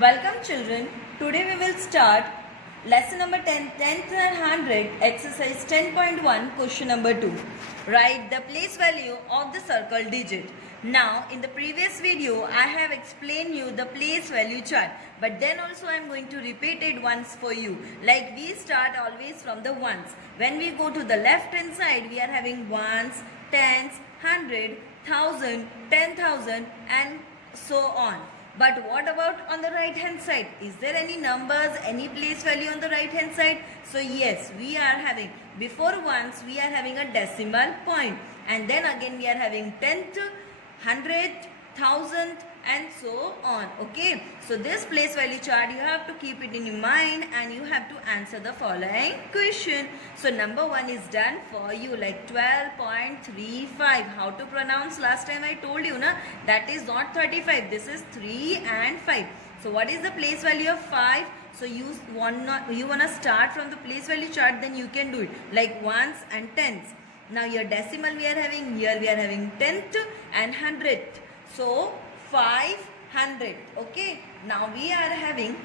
Welcome children. Today we will start lesson number 10, 10th and 100, exercise 10.1, question number 2. Write the place value of the circle digit. Now in the previous video I have explained you the place value chart, but then also I am going to repeat it once for you. Like we start always from the ones. When we go to the left hand side we are having ones, tens, 100, 1000, 10,000 and so on. But what about on the right hand side? Is there any numbers, any place value on the right hand side? So yes, we are having, before ones we are having a decimal point, and then again we are having tenth, hundredth, thousandth and so on. Okay, so this place value chart you have to keep it in your mind and you have to answer the following question. So number 1 is done for you, like 12.35. How to pronounce? Last time I told you na, that is not 35, this is 3 and 5. So what is the place value of 5? So you wanna start from the place value chart, then you can do it like ones and tens. Now your decimal we are having, here we are having tenth and hundredth. So 500. Okay, now we are having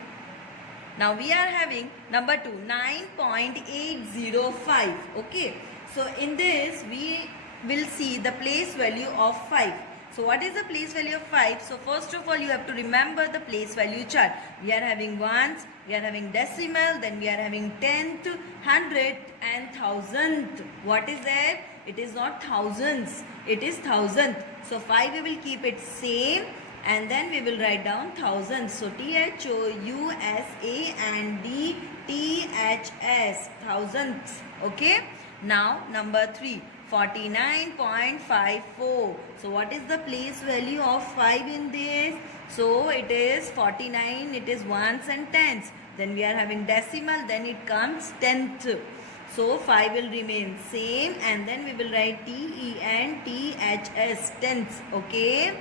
number 2, 9.805. Okay, so in this we will see the place value of 5. So what is the place value of 5? So first of all you have to remember the place value chart. We are having ones, we are having decimal, then we are having tenth, hundredth and thousandth. What is that? It is not thousands, it is thousandth. So 5 we will keep it same and then we will write down thousands. So THOUSA and DTHS, thousandths. Okay. Now number 3, 49.54. So what is the place value of 5 in this? So it is 49, it is ones and tens. Then we are having decimal, then it comes tenth. So 5 will remain same and then we will write TENTHS, tenths. Okay.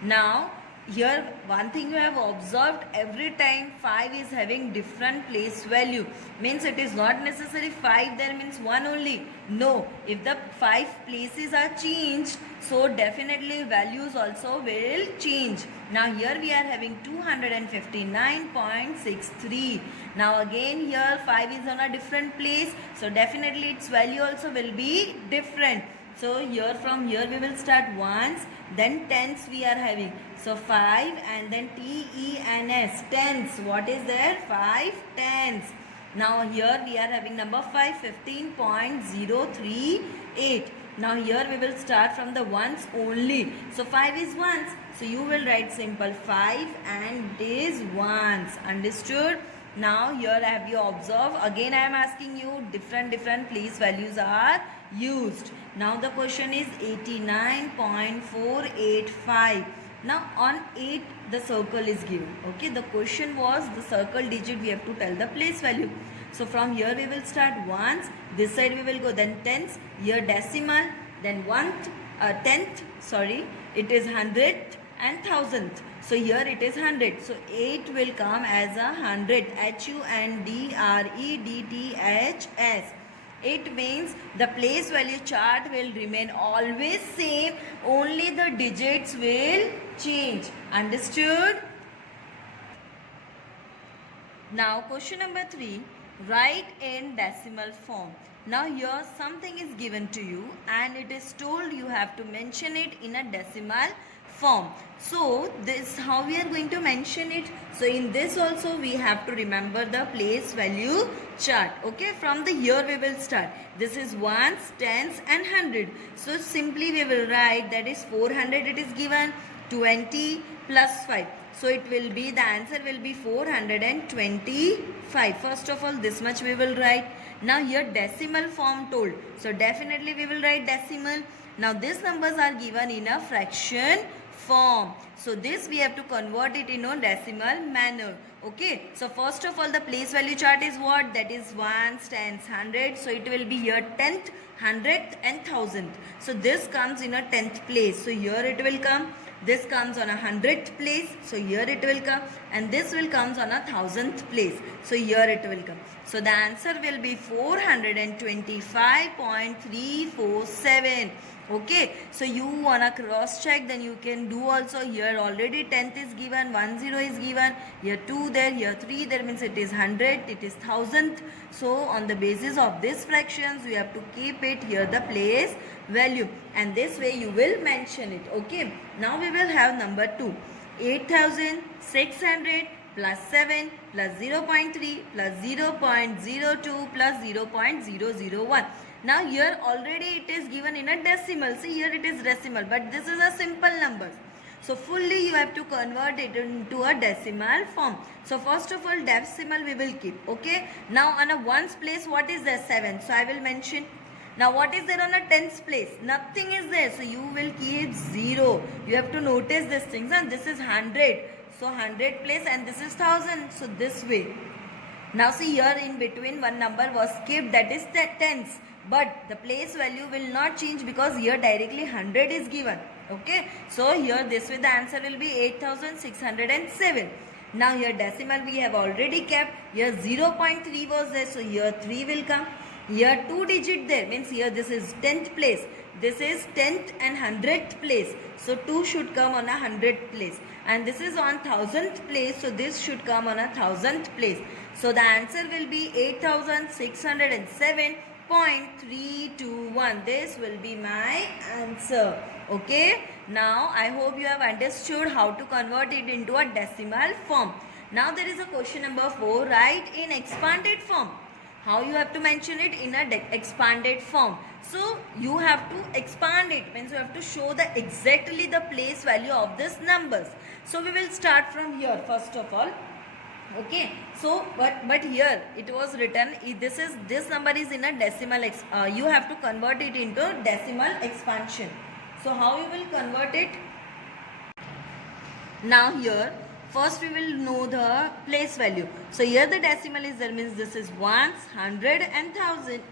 Now here one thing you have observed, every time 5 is having different place value. Means it is not necessary 5 there means 1 only. No, if the 5 places are changed, so definitely values also will change. Now here we are having 259.63. Now again here 5 is on a different place, so definitely its value also will be different. So here from here we will start ones, then tens we are having. So 5 and then TENS, tens. What is there? 5 tens. Now here we are having number 5, 15.038. Now here we will start from the ones only. So 5 is ones. So you will write simple 5 and it is ones. Understood? Now here have you observed? Again I am asking you, different place values are used. Now the question is 89.485. Now on 8 the circle is given. Okay, the question was the circle digit we have to tell the place value. So from here we will start ones, this side we will go, then tens, here decimal, then tenth, it is hundredth and thousandth. So here it is 100. So 8 will come as a 100. HUNDREDTHS. It means the place value chart will remain always same. Only the digits will change. Understood? Now question number 3. Write in decimal form. Now here something is given to you and it is told you have to mention it in a decimal form. So this how we are going to mention it. So in this also we have to remember the place value chart. Okay, from the here we will start. This is ones, tens and 100. So simply we will write, that is 400 it is given, 20 plus 5. So it will be, the answer will be 425. First of all this much we will write. Now here decimal form told. So definitely we will write decimal. Now these numbers are given in a fraction form. So this we have to convert it in a decimal manner. Okay. So first of all the place value chart is what? That is ones, tens, 100. So it will be here tenth, hundredth and thousandth. So this comes in a 10th place. So here it will come. This comes on a 100th place. So here it will come. And this will comes on a 1000th place. So here it will come. So the answer will be 425.347. Okay, so you wanna cross check, then you can do also. Here already 10th is given, 10 is given, here 2 there, here 3 there, means it is 100, it is 1000th. So on the basis of these fractions, you have to keep it here the place value, and this way you will mention it. Okay, now we will have number 2, 8600 plus 7 plus 0.3 plus 0.02 plus 0.001. Now here already it is given in a decimal. See, here it is decimal, but this is a simple number. So fully you have to convert it into a decimal form. So first of all, decimal we will keep. Okay. Now on a ones place, what is there? 7. So I will mention. Now what is there on a tens place? Nothing is there. So you will keep 0. You have to notice these things. And this is 100. So 100 place, and this is 1000. So this way. Now see, here in between one number was skipped, that is tens. But the place value will not change because here directly 100 is given. Okay. So here this way the answer will be 8607. Now here decimal we have already kept. Here 0.3 was there. So here 3 will come. Here 2 digit there, means here this is 10th place. This is 10th and 100th place. So 2 should come on a 100th place. And this is on 1000th place. So this should come on a 1000th place. So the answer will be 8607.321. This will be my answer. Okay. Now I hope you have understood how to convert it into a decimal form. Now there is a question number 4. Write in expanded form. How you have to mention it? In a expanded form. So you have to expand it, means you have to show the exactly the place value of this numbers. So we will start from here first of all. Okay, so but here it was written, this number is in a decimal, you have to convert it into decimal expansion. So how you will convert it? Now here first we will know the place value. So here the decimal is there, means this is ones, 100 and 1000.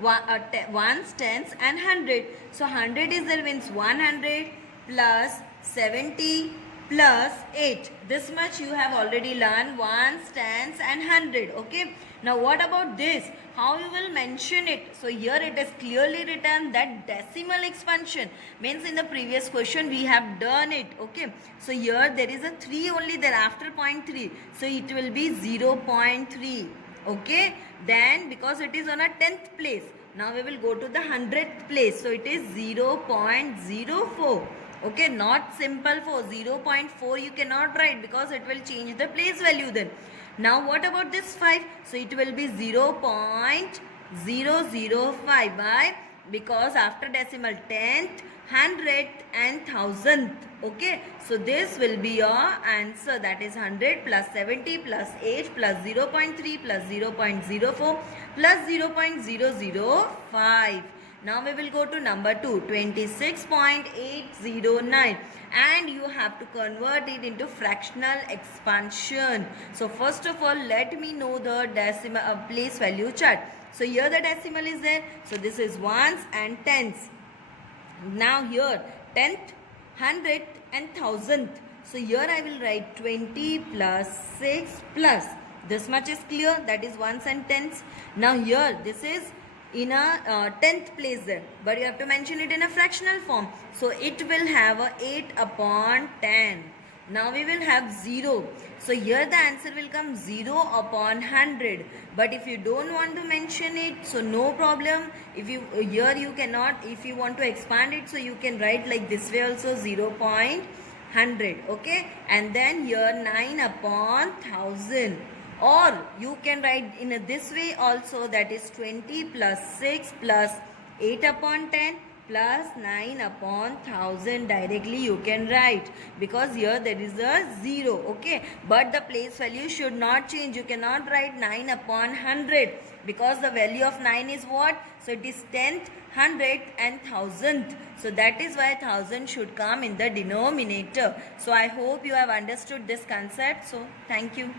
Ones, tens and 100. So 100 is there, means 100 plus 70 plus 8. This much you have already learned, ones, tens and 100. Okay. Now what about this? How you will mention it? So here it is clearly written that decimal expansion, means in the previous question we have done it. Okay. So here there is a 3 only there after 0.3. So it will be 0.3. Okay. Then because it is on a 10th place, now we will go to the 100th place. So it is 0.04. Okay, not simple 4. 0.4 you cannot write because it will change the place value then. Now what about this 5? So it will be 0.005. Why? Because after decimal 10th, 100th and 1000th. Okay, so this will be your answer, that is 100 plus 70 plus 8 plus 0.3 plus 0.04 plus 0.005. Now we will go to number 2, 26.809, and you have to convert it into fractional expansion. So first of all, let me know the decimal place value chart. So here the decimal is there. So this is ones and tens. Now here 10th, 100th and 1000th. So here I will write 20 plus 6 plus. This much is clear, that is ones and tens. Now here this is in a 10th place there, but you have to mention it in a fractional form. So it will have a 8 upon 10. Now we will have 0. So here the answer will come 0 upon 100. But if you don't want to mention it, so no problem. If you here you cannot, if you want to expand it, so you can write like this way also, 0.100. Okay, and then here 9 upon 1000. Or you can write in this way also, that is 20 plus 6 plus 8 upon 10 plus 9 upon 1000. Directly you can write, because here there is a 0. Okay, but the place value should not change. You cannot write 9 upon 100 because the value of 9 is what? So it is 10th, 100th and 1000th. So that is why 1000 should come in the denominator. So I hope you have understood this concept. So thank you.